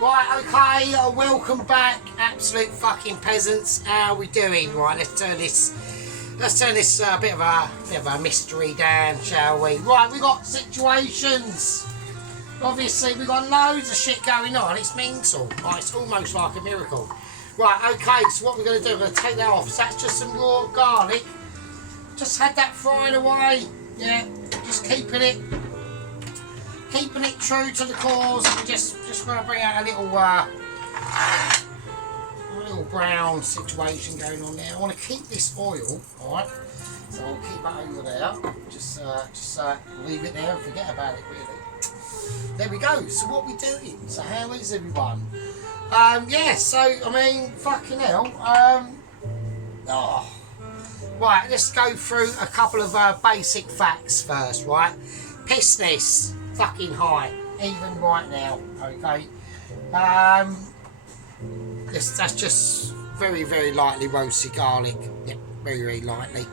Right, okay, welcome back, absolute fucking peasants. How are we doing? Right, let's turn this bit of a mystery down, shall we? Right, we got situations. Obviously, we got loads of shit going on. It's mental. Right, it's almost like a miracle. Right, okay, so what we're going to do, we're going to take that off. So that's just some raw garlic. Just had that frying away. Yeah, just keeping it true to the cause. We're just going to bring out a little brown situation going on there. I want to keep this oil, alright? So I'll keep that over there. Just leave it there and forget about it, really. There we go. So what we doing? So how is everyone? Yeah, so, I mean, fucking hell. Right, let's go through a couple of basic facts first, right? Pissness, fucking high, even right now, okay? That's just very, very lightly roasted garlic. Yeah, very, very lightly.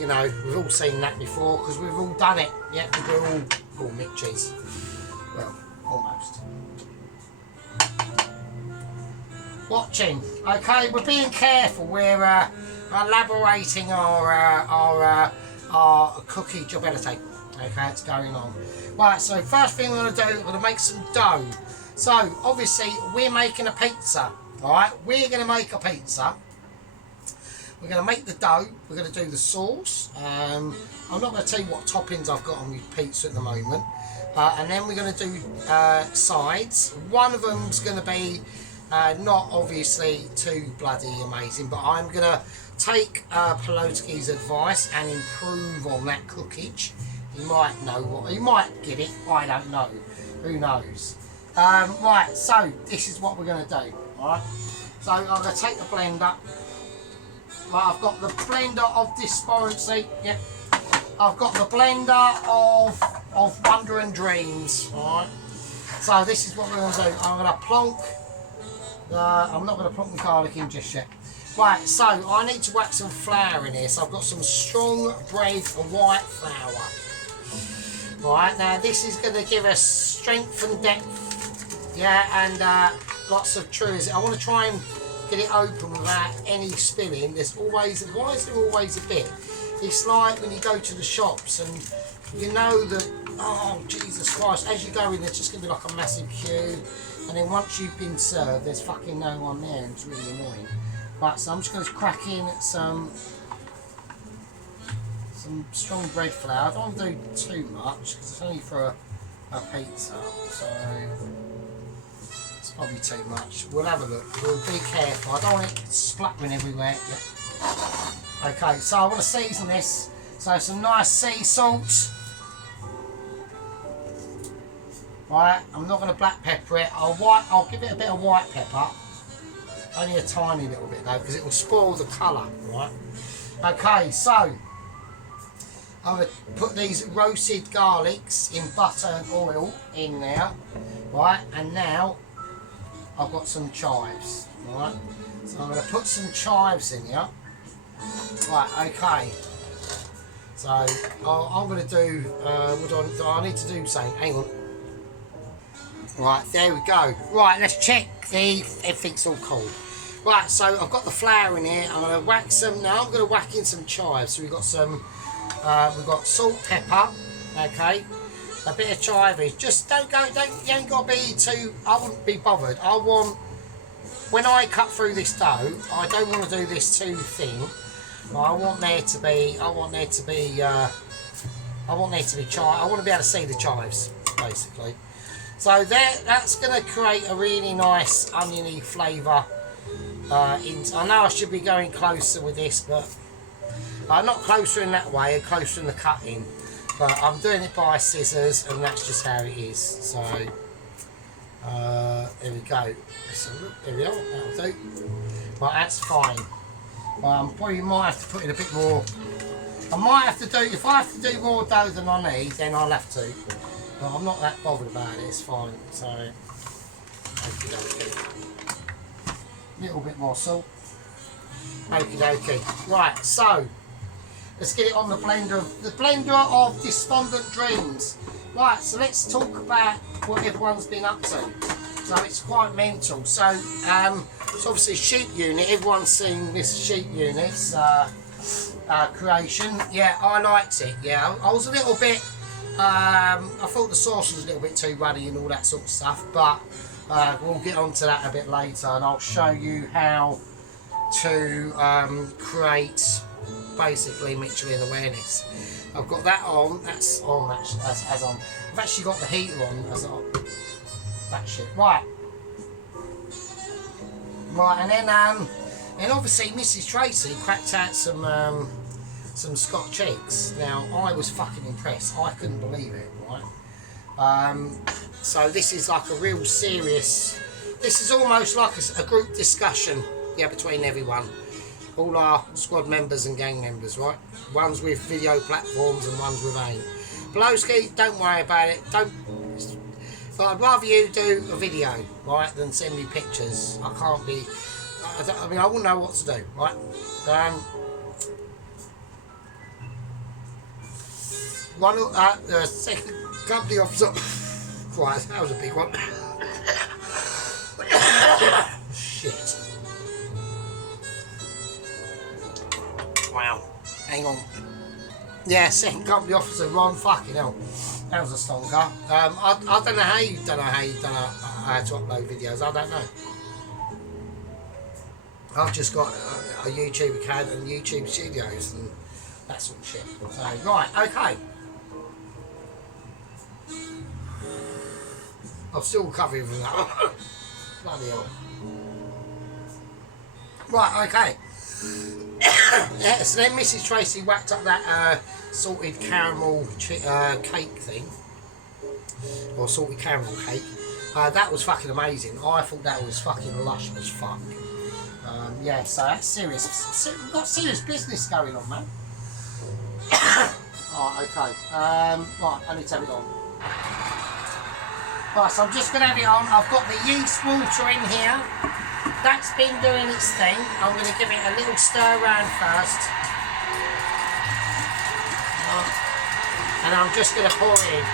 You know, we've all seen that before because we've all done it. Yeah, we're all Mitchies. Well, almost. Watching, okay, we're being careful. We're elaborating our cookieability. Okay, it's going on. Right, so first thing we're going to do, we're going to make some dough. So obviously we're making a pizza. All right, we're going to make a pizza. We're going to make the dough. We're going to do the sauce. I'm not going to tell you what toppings I've got on my pizza at the moment. And then we're going to do sides. One of them's going to be not obviously too bloody amazing, but I'm going to take Polotsky's advice and improve on that cookage. He might know what, he might get it, I don't know, who knows. Right, so this is what we're going to do, alright? So I'm going to take the blender. Right, I've got the blender of Despondency, yep. I've got the blender of Wonder and Dreams, alright? So this is what we're going to do. I'm going to plonk, I'm not going to plonk the garlic in just yet. Right, so I need to whack some flour in here. So I've got some strong bread white flour. Right, now this is going to give us strength and depth. Yeah, and lots of truths. I want to try and get it open without any spilling. There's always, why is there always a bit? It's like when you go to the shops and you know that, oh Jesus Christ, as you go in there's just going to be like a massive queue. And then once you've been served, there's fucking no one there and it's really annoying. Right, so I'm just going to crack in some strong bread flour. I don't want to do too much because it's only for a pizza, so it's probably too much. We'll have a look. We'll be careful. I don't want it spluttering everywhere. Yep. Okay, so I want to season this. So some nice sea salt. Right, I'm not going to black pepper it. I'll give it a bit of white pepper. Only a tiny little bit though, because it will spoil the colour, right? Okay, so I'm going to put these roasted garlics in butter and oil in there, right? And now I've got some chives, right? So I'm going to put some chives in here. Right, okay. So I'm going to do, what do I need to do something? Hang on. Right, there we go. Right, let's check if everything's all cool. Right, so I've got the flour in here. I'm going to whack some. Now I'm going to whack in some chives. So we've got some. We've got salt, pepper. Okay, a bit of chives. Just don't go. You ain't got to be too. I wouldn't be bothered. I want, when I cut through this dough, I don't want to do this too thin. I want there to be. I want there to be chives. I want to be able to see the chives, basically. So that's going to create a really nice oniony flavour. I know I should be going closer with this, but not closer in that way, closer in the cutting. But I'm doing it by scissors, and that's just how it is. So there we go. So there we are. That'll do. Right, that's fine. Probably might have to put in a bit more. I might have to do. If I have to do more dough than I need, then I'll have to. But I'm not that bothered about it. It's fine. So okay. Little bit more salt. Okie dokie. Right, so let's get it on the blender of Despondent Dreams. Right, so let's talk about what everyone's been up to. So it's quite mental. So it's obviously a sheep unit. Everyone's seen this sheep unit's creation. Yeah, I liked it. Yeah, I was a little bit. I thought the sauce was a little bit too ruddy and all that sort of stuff, but we'll get onto that a bit later, and I'll show you how to create basically Michelin awareness. I've got that on. That's on. That's on. I've actually got the heater on as on. That shit. Right. And then obviously Mrs. Tracy cracked out some Scotch eggs. Now I was fucking impressed. I couldn't believe it. Right. So this is like a real serious. This is almost like a group discussion. Yeah, between everyone, all our squad members and gang members. Right. One's with video platforms and one's with AIM. Blowski, don't worry about it. Don't. But I'd rather you do a video, right, than send me pictures. I can't be. I mean, I wouldn't know what to do, right? The second company officer. Christ, that was a big one. Shit. Wow. Hang on. Yeah, second company officer Ron. Fucking hell. That was a stonker. I don't know how you don't know how to upload videos. I don't know. I've just got a YouTube account and YouTube studios and that sort of shit. So, right, okay. I'm still recovering from that. Bloody hell. Right, okay. Yeah, so then Mrs. Tracy whacked up that salted caramel cake thing, or salted caramel cake. That was fucking amazing. I thought that was fucking lush as fuck. Yeah, so that's serious. We've got serious business going on, man. Alright, okay. Right, I need to have it on. Right, so I'm just going to have it on. I've got the yeast water in here. That's been doing its thing. I'm going to give it a little stir around first. And I'm just going to pour it in.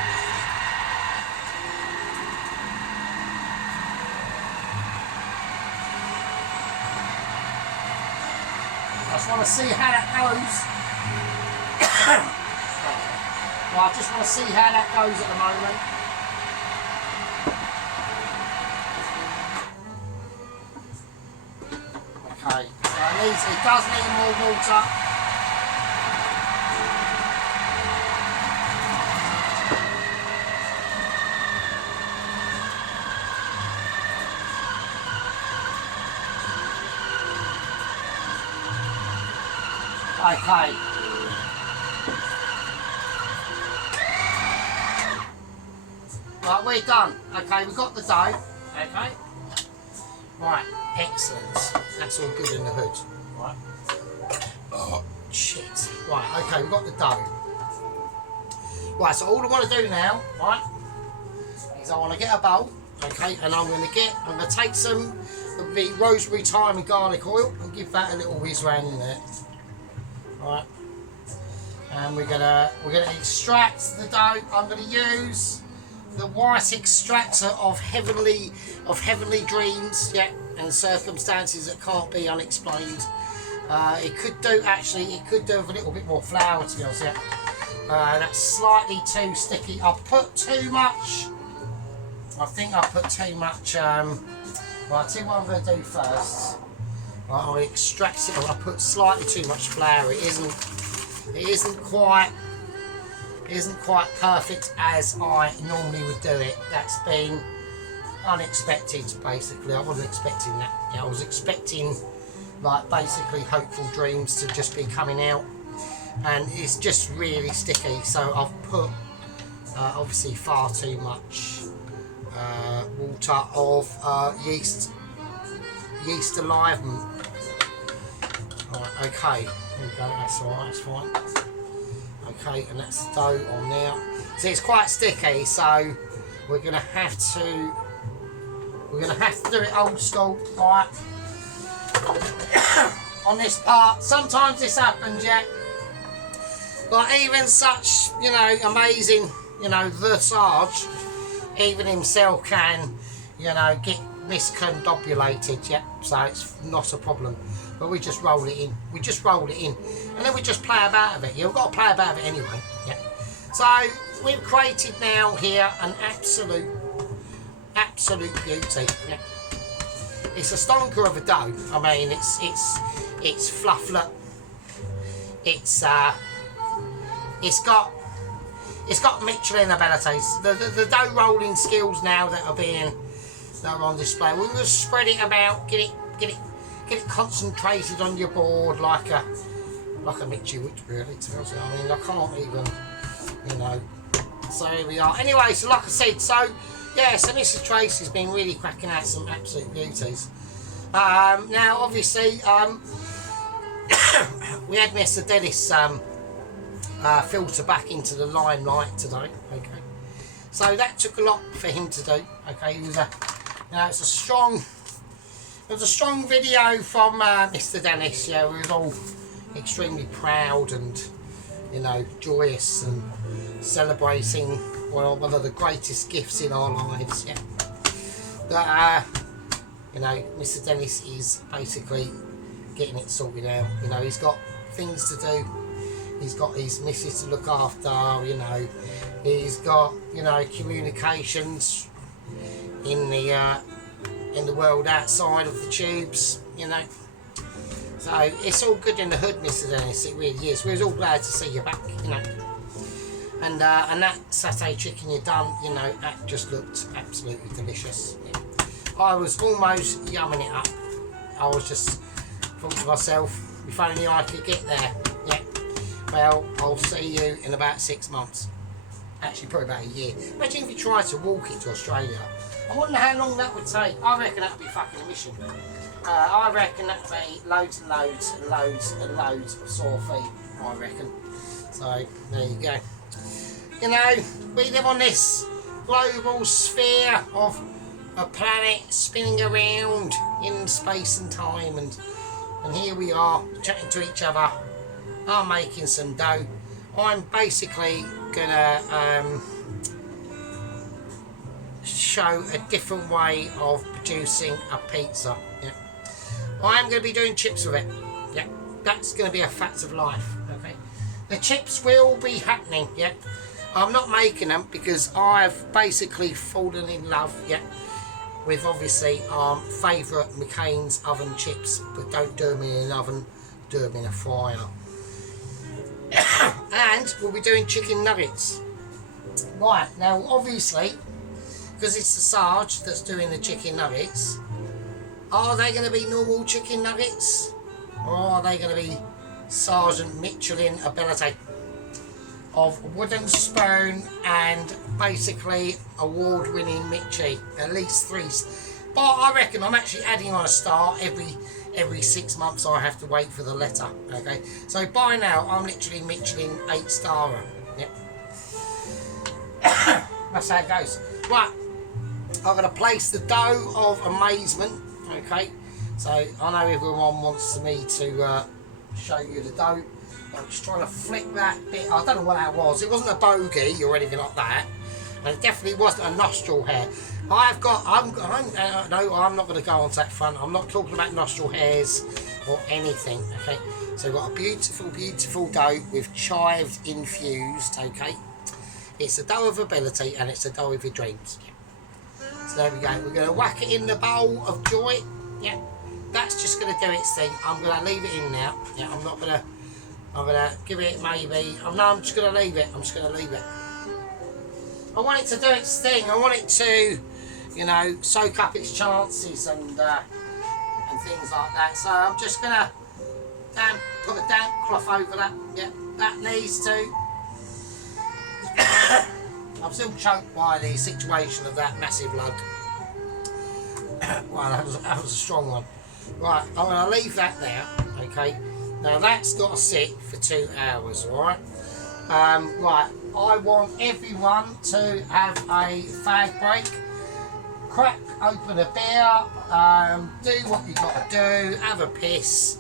I just want to see how that goes. Well, I just want to see how that goes at the moment. Okay, so it does need more water. Okay. Right, we're done. Okay, we've got the dough. Okay. Right, excellent. That's all good in the hood. Right. Oh, shit. Right, okay, we've got the dough. Right, so all I want to do now, right, is I want to get a bowl, okay, and I'm going to take some of the rosemary, thyme and garlic oil and give that a little whiz round in there. Right. And we're gonna extract the dough. I'm gonna use the white extractor of Heavenly Dreams, yeah, and circumstances that can't be unexplained. It could do with a little bit more flour, to be honest. Yeah. That's slightly too sticky. I've put too much. I think I put too much. Well, I'll tell you what I'm going to do first. I'll extract it. I put slightly too much flour. It isn't quite perfect as I normally would do it. That's been unexpected, basically. I wasn't expecting that. I was expecting, like, basically Hopeful Dreams to just be coming out, and it's just really sticky. So I've put obviously far too much water of yeast enlivenment. Right, okay, there we go, that's alright, that's fine. Okay, and that's the dough on there. See, it's quite sticky, so we're gonna have to do it old school, right? On this part, sometimes this happens, yeah. Like even such, you know, amazing, you know, the Sarge, even himself can, you know, get misconfabulated, yeah, so it's not a problem. But we just roll it in. We just roll it in. And then we just play about with it. You've got to play about with it anyway, yeah. So we've created now here an absolute beauty, yeah. It's a stonker of a dough. I mean, it's flufflet. It's got Michelin abilities. The dough rolling skills now that are on display. We'll just spread it about, get it concentrated on your board like a Mitchy would, really, to be honest. I mean, I can't even, you know. So here we are. Anyway, so like I said, so yeah, so Mrs. Tracy's been really cracking out some absolute beauties. Now, obviously, we had Mr. Dennis filter back into the limelight today. Okay, so that took a lot for him to do. Okay, it was a strong video from Mr. Dennis. Yeah, we was all extremely proud and, you know, joyous and celebrating one of the greatest gifts in our lives. Yeah, that you know, Mr. Dennis is basically getting it sorted out. You know, he's got things to do. He's got his missus to look after. You know, he's got, you know, communications in the world outside of the tubes. You know, so it's all good in the hood, Mr. Dennis. It really is. We're all glad to see you back. You know, and that satay chicken you done, you know, that just looked absolutely delicious. Yeah. I was almost yumming it up. I was just thought to myself, if only I could get there. Yeah. Well, I'll see you in about 6 months. Actually, probably about a year. Imagine if you tried to walk it to Australia. I wonder how long that would take. I reckon that would be fucking a mission. I reckon that would be loads and loads and loads and loads of sore feet, I reckon. So, there you go. You know, we live on this global sphere of a planet spinning around in space and time, and here we are chatting to each other. I'm making some dough. I'm basically gonna show a different way of producing a pizza. Yeah. I'm going to be doing chips with it. Yeah, that's going to be a fact of life. Okay, the chips will be happening. Yeah, I'm not making them because I've basically fallen in love. Yeah, with obviously our favourite McCain's oven chips, but don't do them in an oven, do them in a fryer. And we'll be doing chicken nuggets. Right, now obviously, because it's the Sarge that's doing the chicken nuggets, are they going to be normal chicken nuggets? Or are they going to be Sergeant Michelin ability of wooden spoon and basically award-winning Mitchy? At least 3. But I reckon I'm actually adding on a star every 6 months. I have to wait for the letter. Okay, so by now I'm literally Michelin 8-starer. Yep. That's how it goes. Right, I'm going to place the dough of amazement. Okay, so I know everyone wants me to show you the dough. I'm just trying to flick that bit. I don't know what that was. It wasn't a bogey or anything like that, and it definitely wasn't a nostril hair. No, I'm not going to go on to that front. I'm not talking about nostril hairs or anything. Okay, so we've got a beautiful dough with chives infused. Okay, it's a dough of ability and it's a dough of your dreams. So there we go. We're going to whack it in the bowl of joy. Yeah, that's just going to do its thing. I'm going to leave it in now. Yeah, I'm not going to. I'm going to give it maybe. I'm just going to leave it. I'm just going to leave it. I want it to do its thing. I want it to, you know, soak up its chances and things like that. So I'm just going to put a damp cloth over that. Yeah, that needs to. I'm still choked by the situation of that massive lug. Wow, that was a strong one. Right, I'm going to leave that there. Okay, now that's got to sit for 2 hours. All right. Right, I want everyone to have a fag break. Crack open a beer. Do what you got to do. Have a piss.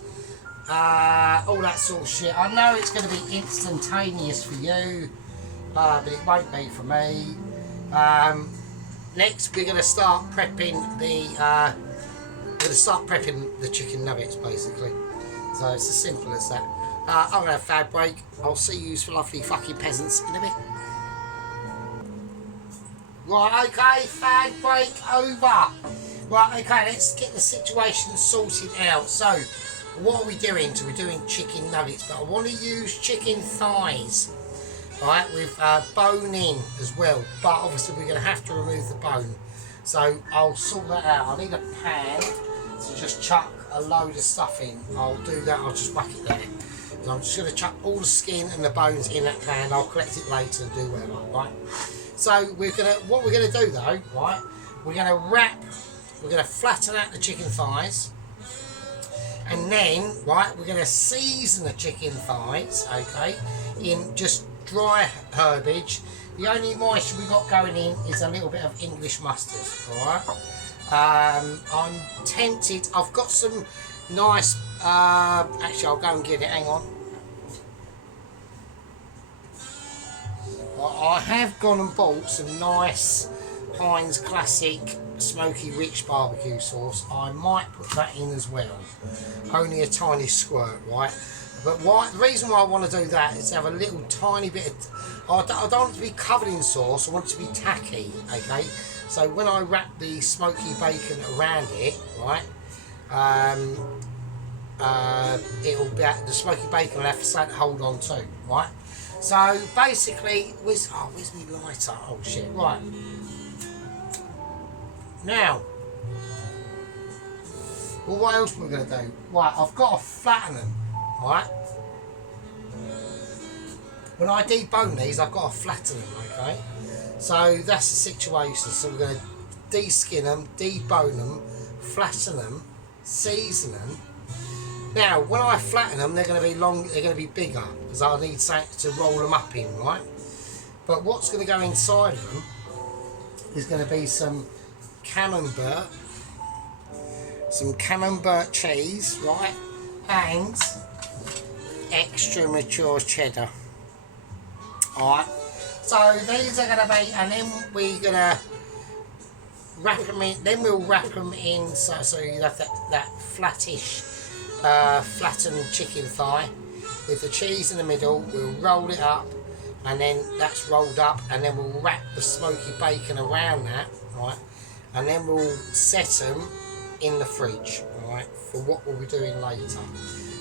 All that sort of shit. I know it's going to be instantaneous for you. But it won't be for me. next we're going to start prepping the chicken nuggets basically. So it's as simple as that. I'm going to have a fad break. I'll see you lovely fucking peasants in a bit. Right, okay, fad break over. Right, okay, let's get the situation sorted out. So, what are we doing? So we're doing chicken nuggets, but I want to use chicken thighs, right, with bone in as well. But obviously we're going to have to remove the bone. So I'll sort that out. I need a pan to just chuck a load of stuff in. I'll do that, I'll just whack it there. So I'm just going to chuck all the skin and the bones in that pan. I'll collect it later and do whatever, right? So what we're gonna do though, right? We're gonna flatten out the chicken thighs, and then, right, we're gonna season the chicken thighs, okay, in just dry herbage. The only moisture we got going in is a little bit of English mustard, alright? I'm tempted. I've got some nice. Actually, I'll go and get it. Hang on. I have gone and bought some nice Heinz Classic Smoky Rich barbecue sauce. I might put that in as well. Only a tiny squirt, right? But the reason why I want to do that is to have a little tiny bit of... I don't want it to be covered in sauce, I want it to be tacky, okay? So when I wrap the smoky bacon around it, right, it'll be, the smoky bacon will have something to hold on to, right? So basically, where's my lighter? Oh shit, right. Now, well, what else we're going to do? Right, I've got to flatten them, right? When I debone these, I've got to flatten them, okay? So that's the situation. So we're going to de-skin them, debone them, flatten them, season them. Now, when I flatten them, they're going to be long. They're going to be bigger because I need something to roll them up in, right? But what's going to go inside of them is going to be some camembert, cheese, right, and extra mature cheddar. All right. So these are going to be, and then we're going to wrap them in. Then we'll wrap them in so you have that flattish. Flattened chicken thigh with the cheese in the middle. We'll roll it up, and then that's rolled up, and then we'll wrap the smoky bacon around that, right, and then we'll set them in the fridge, right, for what we'll be doing later.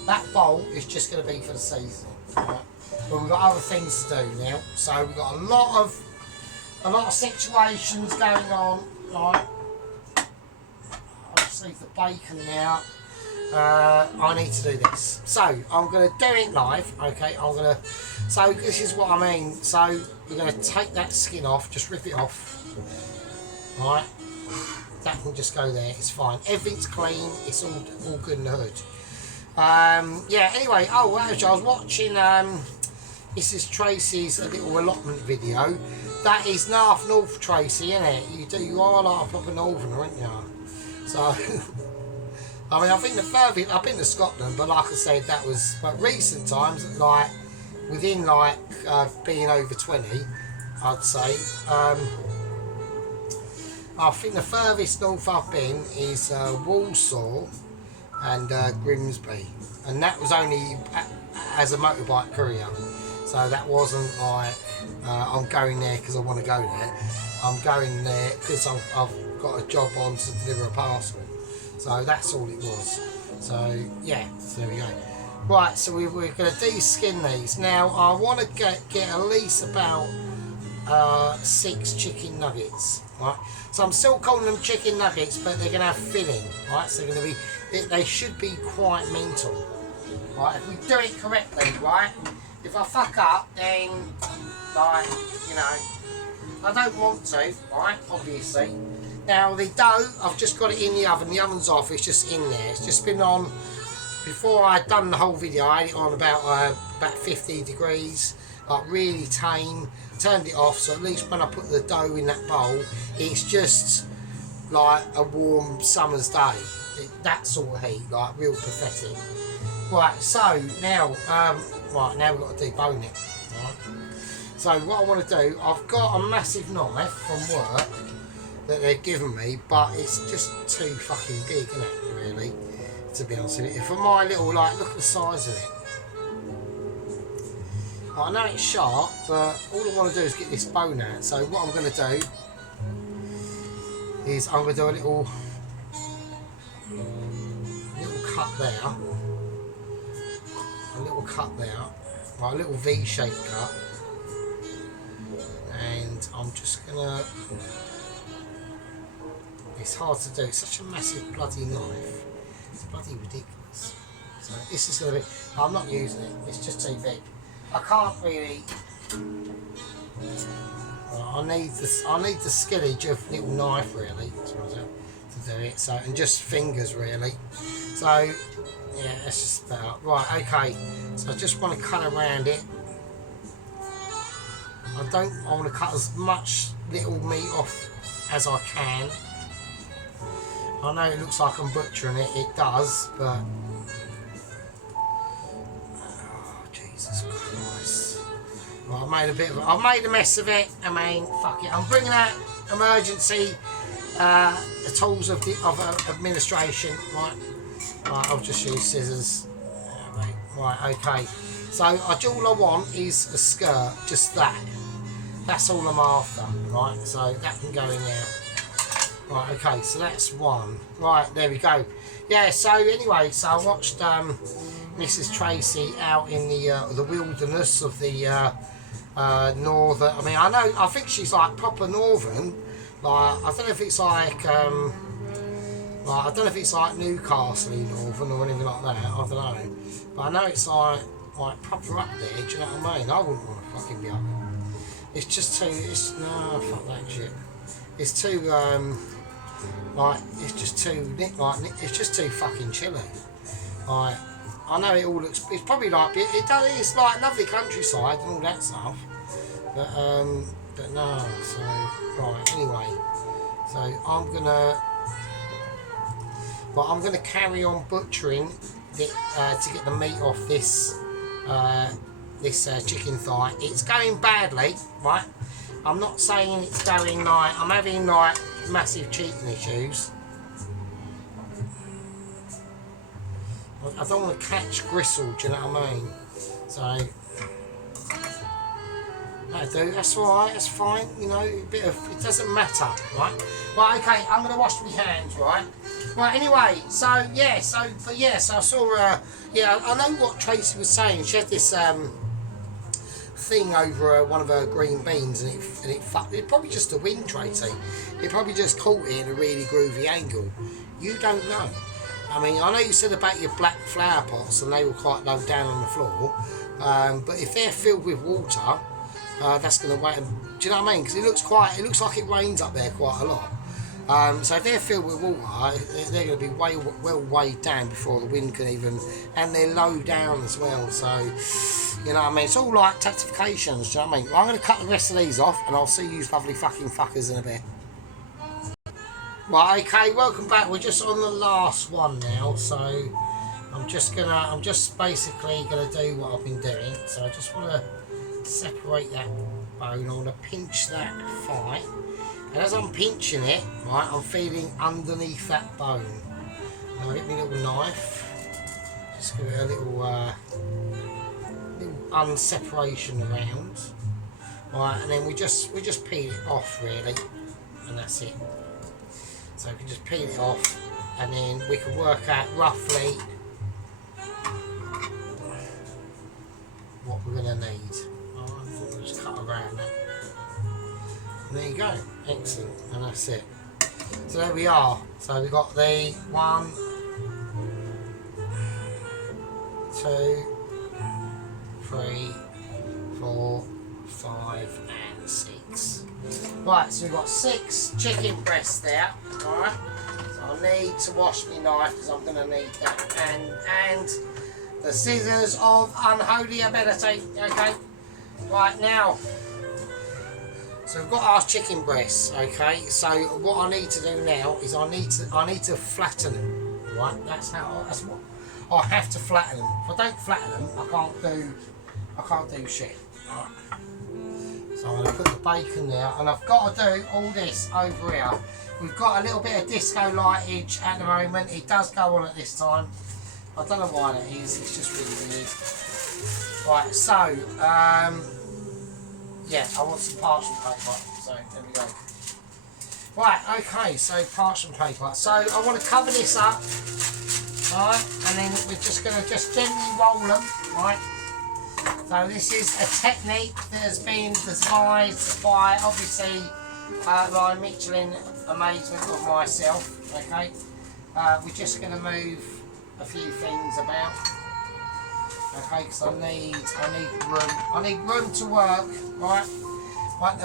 That bowl is just going to be for the seasoning, right? But we've got other things to do now, so we've got a lot of situations going on, right? I'll just leave the bacon out. I need to do this, so I'm going to do it live, okay? So this is what I mean. So we're going to take that skin off, just rip it off, right? That can just go there, it's fine, everything's clean, it's all good in the hood. Yeah, anyway, I was watching this is Tracy's little allotment video. That is North Tracy, isn't it? You are like a proper northerner, aren't you? So I mean, I think the furthest, I've been to Scotland, but like I said, that was, but recent times, like, within, like, being over 20, I'd say, I think the furthest north I've been is Walsall and Grimsby, and that was only as a motorbike courier, so that wasn't like, I'm going there because I want to go there, I'm going there because I've got a job on to deliver a parcel. So that's all it was. So yeah, so there we go. Right, so we're going to de-skin these. Now I want to get at least about 6 chicken nuggets. Right, so I'm still calling them chicken nuggets, but they're going to have filling. Right, so they're going to be, they should be quite mental. Right, if we do it correctly, right. If I fuck up, then like, you know, I don't want to, right? Obviously. Now the dough, I've just got it in the oven. The oven's off. It's just in there. It's just been on. Before I'd done the whole video, I had it on about 50 degrees, like really tame. Turned it off, so at least when I put the dough in that bowl, it's just like a warm summer's day. That sort of heat, like real pathetic. Right. So now, now we've got to debone it. Right. So what I want to do, I've got a massive knife from work that they've given me, but it's just too fucking big, isn't it, really, to be honest with you. For my little, like, look at the size of it. I know it's sharp, but all I want to do is get this bone out. So what I'm going to do is I'm going to do a little cut there, a little cut there, right, a little V-shaped cut, and I'm just going to, it's hard to do, it's such a massive bloody knife, it's bloody ridiculous. So this is going to be, I'm not using it, it's just too big. I can't really. I need the skillage of little knife really to do it. So, and just fingers really. So yeah, that's just about right. Okay, so I just want to cut around it. I want to cut as much little meat off as I can. I know it looks like I'm butchering it. It does, but. Jesus Christ. Well, I've made a mess of it. I mean, fuck it. I'm bringing out emergency tools of administration. Right, I'll just use scissors. Right, okay. So all I want is a skirt, just that. That's all I'm after, right? So that can go in there. Right, okay, so that's one. Right, there we go. Yeah, so anyway, so I watched Mrs. Tracy out in the wilderness of the northern. I mean, I think she's like proper northern. Like, I don't know if it's like I don't know if it's like Newcastle northern or anything like that. I don't know, but I know it's like proper up there. Do you know what I mean? I wouldn't want to fucking be up there. It's just too. No, fuck that shit. It's too it's just too it's just too fucking chilly. Like, I know it all looks. It's probably like it does. It's like lovely countryside and all that stuff. But no. So right. Anyway, so I'm gonna carry on butchering to get the meat off this chicken thigh. It's going badly, right? I'm not saying it's going like I'm having like massive cheating issues. I don't want to catch gristle, do you know what I mean? So that's alright, that's fine, you know, it doesn't matter, right? Right, okay, I'm gonna wash my hands, right? Right, anyway, so I saw I know what Tracy was saying. She had this thing over one of her green beans, and it probably just the wind, Tracy. It probably just caught it in a really groovy angle. You don't know. I mean, I know you said about your black flower pots and they were quite low down on the floor, but if they're filled with water, that's going to wait. Do you know what I mean? Because it looks like it rains up there quite a lot. So if they're filled with water, they're going to be well weighed down before the wind can even, and they're low down as well. So you know what I mean? It's all like tactifications. Do you know what I mean? Well, I'm going to cut the rest of these off, and I'll see you lovely fucking fuckers in a bit. Right, okay, welcome back. We're just on the last one now, so I'm just basically gonna do what I've been doing. So I just want to separate that bone. I want to pinch that thigh, and as I'm pinching it, right, I'm feeling underneath that bone. Now I get my little knife, just give it a little unseparation around, right, and then we just peel it off really, and that's it. So we can just peel it off, and then we can work out roughly what we're going to need. Alright, we'll just cut around that. And there you go, excellent, and that's it. So there we are. So we've got the 1, 2, 3, 4, 5 and 6. Right, so we've got 6 chicken breasts there. Alright, so I need to wash my knife because I'm going to need that, and the scissors of unholy ability. Okay, right now, so we've got our chicken breasts. Okay, so what I need to do now is I need to flatten them. Right, that's what I have to flatten them. If I don't flatten them, I can't do shit. Alright. So I'm going to put the bacon there, and I've got to do all this over here. We've got a little bit of disco lightage at the moment. It does go on at this time. I don't know why that is. It's just really weird. Right, so yeah, I want some parchment paper. So there we go. Right, okay, so parchment paper. So I want to cover this up, right, and then we're just going to just gently roll them, right. So this is a technique that has been devised by, obviously, my Michelin amazement of myself, okay. We're just going to move a few things about, okay, because I need room to work, right. Right,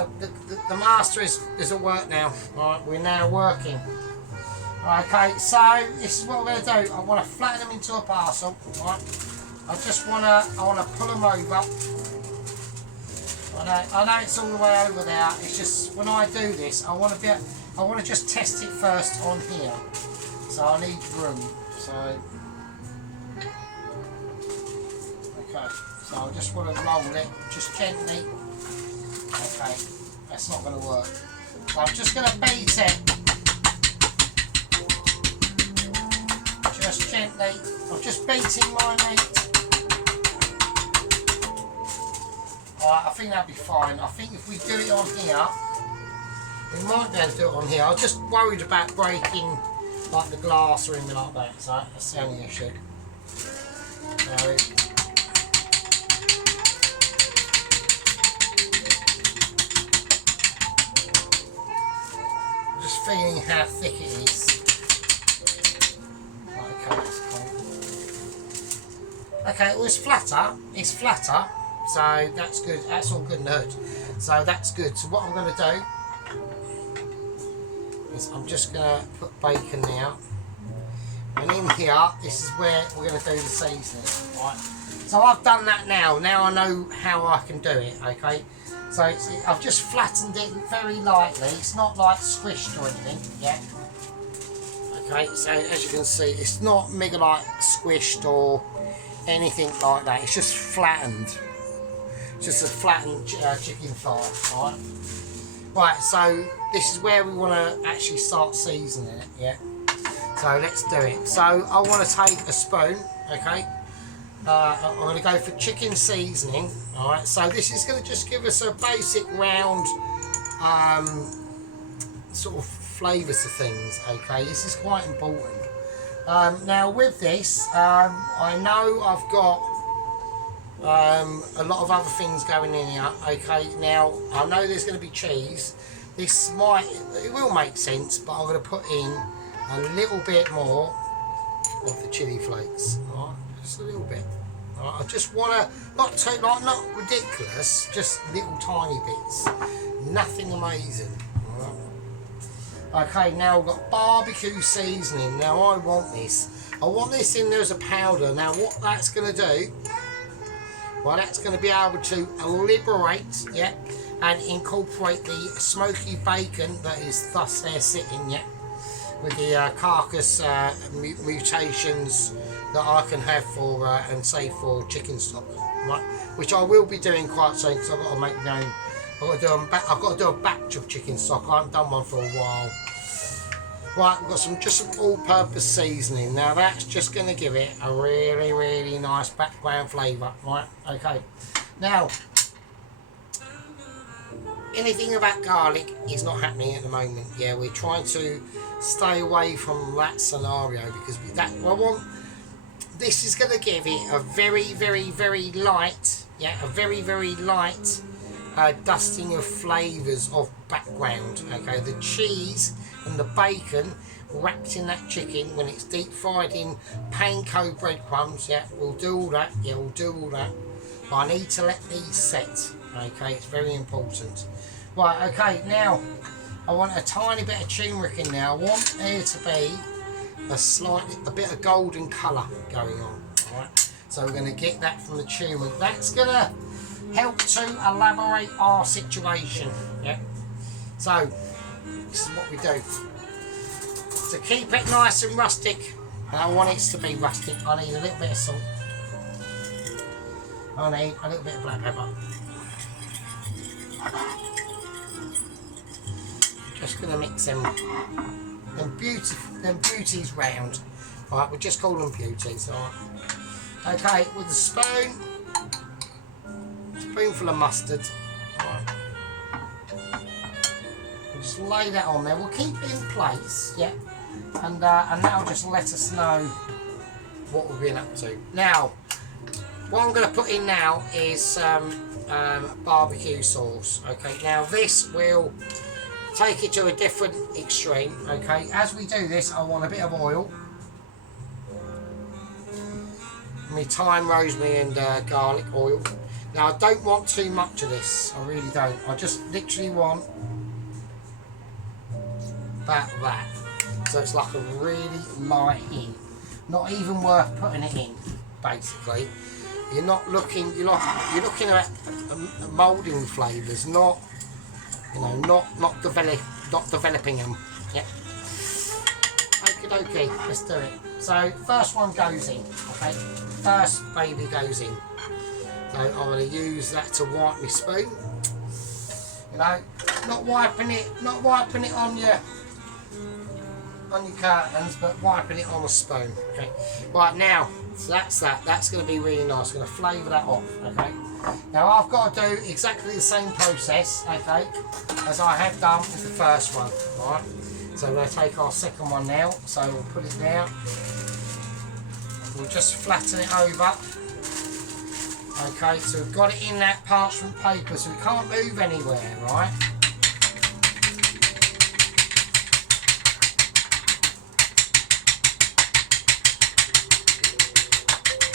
the master is at work now, right, we're now working. Okay, so this is what we're going to do. I want to flatten them into a parcel, right. I want to pull them over. I know it's all the way over there. It's just when I do this, I want to just test it first on here. So I need room. So okay, so I just want to roll it just gently. Okay, that's not going to work. So I'm just going to beat it. Just gently. I'm just beating my meat. Alright, I think that'll be fine. I think if we do it on here, we might be able to do it on here. I was just worried about breaking like the glass or anything like that, so that's the only issue. So, I'm just feeling how thick it is. Okay, that's cool. Okay, well it's flatter. So that's good, that's all good and good. So that's good. So what I'm going to do is I'm just going to put bacon now. And in here, this is where we're going to do the seasoning. Right? So I've done that now. Now I know how I can do it, okay? So I've just flattened it very lightly. It's not like squished or anything, yeah? Okay, so as you can see, it's not mega like squished or anything like that. It's just flattened. Just a flattened chicken thigh, right? Right, so this is where we want to actually start seasoning it, yeah? So let's do it. So I want to take a spoon, okay? I'm going to go for chicken seasoning, alright? So this is going to just give us a basic round sort of flavour to things, okay? This is quite important. Now with this, I know I've got a lot of other things going in here, okay. Now I know there's going to be cheese. It will make sense, but I'm going to put in a little bit more of the chili flakes, alright, just a little bit. Alright, I just want to not ridiculous, just little tiny bits, nothing amazing. Alright. Okay, now we've got barbecue seasoning. Now I want this in there as a powder. Now what that's going to do, well, that's going to be able to liberate, yeah, and incorporate the smoky bacon that is thus there sitting, yeah, with the carcass mutations that I can have for and save for chicken stock, right? Which I will be doing quite soon because I've got to make my own. I've got to do a batch of chicken stock. I haven't done one for a while. Right, we've got some all-purpose seasoning. Now that's just going to give it a really, really nice background flavour, right? Okay. Now, anything about garlic is not happening at the moment. Yeah, we're trying to stay away from that scenario because this is going to give it a very, very, very light, yeah, a very, very light dusting of flavours of background. Okay, the cheese and the bacon wrapped in that chicken when it's deep fried in panko breadcrumbs, yeah, we'll do all that, yeah, we'll do all that. But I need to let these set, okay, it's very important. Right, okay, now I want a tiny bit of turmeric in there. I want there to be a bit of golden colour going on, alright. So we're going to get that from the turmeric. That's going to help to elaborate our situation, yeah. So this is what we do. To keep it nice and rustic, and I want it to be rustic, I need a little bit of salt. I need a little bit of black pepper. Just going to mix them beauties round. Alright, we'll just call them beauties, alright. Okay, with a spoonful of mustard. Alright. We'll just lay that on there. We'll keep it in place, yeah. And that'll just let us know what we've been up to. Now, what I'm going to put in now is barbecue sauce. Okay, now this will take it to a different extreme. Okay, as we do this, I want a bit of oil. My thyme, rosemary and garlic oil. Now I don't want too much of this, I really don't. I just literally want that. So it's like a really light hint. Not even worth putting it in, basically. You're not looking, you're looking at moulding flavours, not, you know, not developing them. Yeah. Okie dokie, let's do it. So first one goes in, okay? First baby goes in. So I'm going to use that to wipe my spoon. You know, not wiping it on your curtains, but wiping it on a spoon. Okay. Right now, so that's that. That's going to be really nice. I'm going to flavour that off. Okay. Now I've got to do exactly the same process, okay, as I have done with the first one. All right. So we're going to take our second one now. So we'll put it down. We'll just flatten it over. Okay, so we've got it in that parchment paper, so we can't move anywhere, right?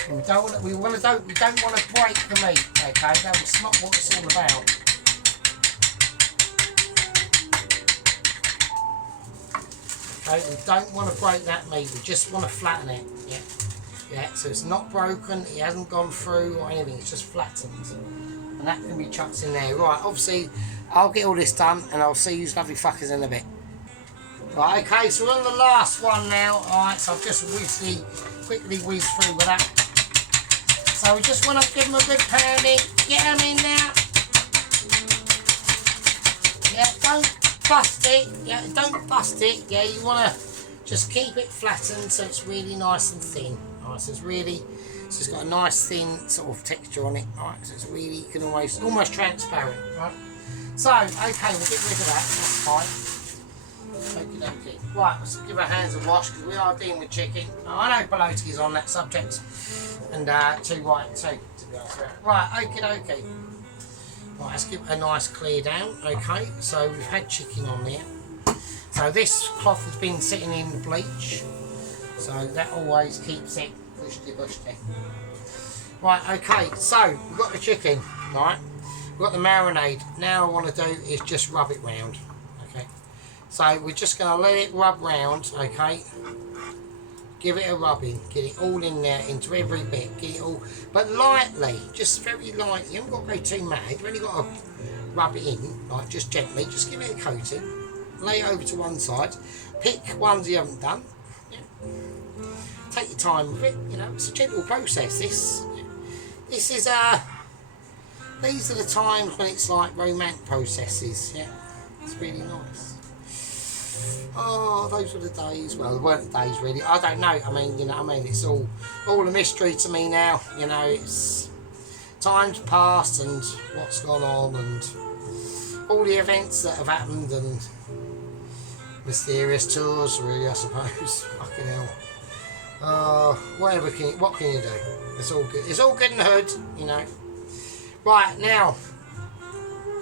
And we don't want to break the meat, okay? That's not what it's all about. Okay, we don't want to break that meat, we just want to flatten it, yeah. Yeah, so it's not broken, it hasn't gone through or anything, it's just flattened. And that can be chucked in there. Right, obviously, I'll get all this done and I'll see you lovely fuckers in a bit. Right, okay, so we're on the last one now. Alright, so I've just quickly whizzed through with that. So we just want to give them a good pounding, get them in now. Yeah, don't bust it, yeah, you want to just keep it flattened so it's really nice and thin. Alright, so it's got a nice thin sort of texture on it. Alright, so it's really, you can almost transparent. Right. So, okay, we'll get rid of that. That's fine. Okay. Right, let's give our hands a wash because we are dealing with chicken. Now, I know Peloti's on that subject, and too white too, to be honest with you. Right, okay. Right, let's give it a nice clear down. Okay, so we've had chicken on there. So this cloth has been sitting in the bleach, so that always keeps it bushy. Right, okay, so we've got the chicken, right? We've got the marinade. Now all I want to do is just rub it round, okay? So we're just going to let it rub round, okay? Give it a rubbing, get it all in there, into every bit, get it all, but lightly, just very lightly. You haven't got to go too mad, you've only got to rub it in, like just gently, just give it a coating. Lay it over to one side, pick ones you haven't done, yeah. Take your time with it, you know, it's a gentle process. This is these are the times when it's like romantic processes, yeah, it's really nice. Oh, those were the days, well, they weren't the days really, I don't know, I mean, you know what I mean, it's all a mystery to me now, you know, it's time's passed and what's gone on and all the events that have happened and mysterious tours, really, I suppose. Fucking hell. What can you do? It's all good. It's all good in the hood, you know. Right, now.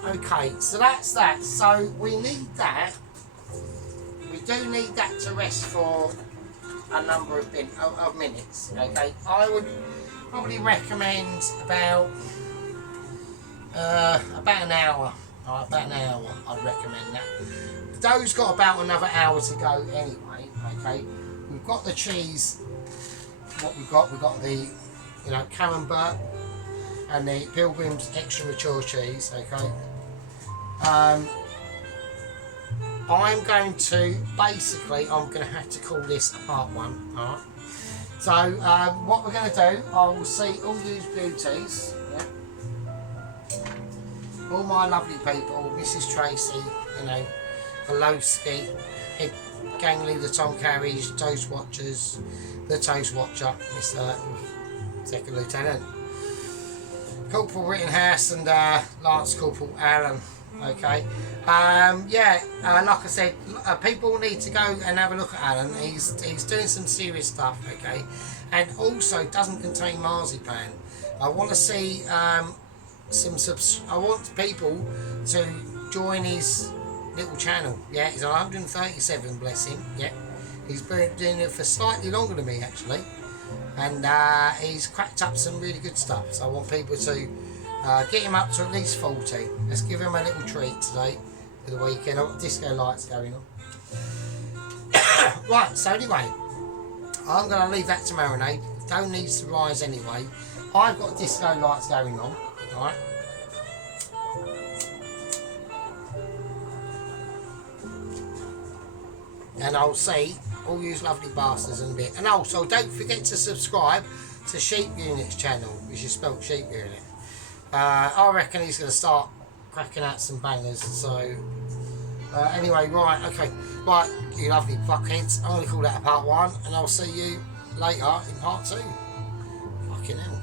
Okay, so that's that. So we need that. We do need that to rest for a number of minutes. Okay, I would probably recommend about an hour. About an hour, I'd recommend that. The dough's got about another hour to go anyway, okay. We've got the cheese, we've got the, you know, camembert and the Pilgrim's extra mature cheese, okay. I'm going to have to call this a part one, alright. So, what we're going to do, I will see all these beauties, yeah. all my lovely people, Mrs. Tracy, you know, Paloski, Ed Gangley, the Tom Carries, Toast Watchers, the Toast Watcher, Mr. Second Lieutenant, Corporal Rittenhouse, and Lance Corporal Allen. Okay, yeah, like I said, people need to go and have a look at Alan. He's doing some serious stuff. Okay, and also doesn't contain marzipan. I want to see I want people to join his little channel. Yeah, he's on 137, bless him. Yeah, he's been doing it for slightly longer than me actually, and he's cracked up some really good stuff. So I want people to get him up to at least 40. Let's give him a little treat today for the weekend. I've got disco lights going on. Right, so anyway, I'm going to leave that to marinate. Dough needs to rise anyway. I've got disco lights going on. Alright. And I'll see all you lovely bastards in a bit. And also, don't forget to subscribe to Sheep Unit's channel, which is spelled Sheep Unit. I reckon he's going to start cracking out some bangers. So, anyway, right, okay. Right, you lovely fuckheads. I'm going to call that a part 1, and I'll see you later in part 2. Fucking hell.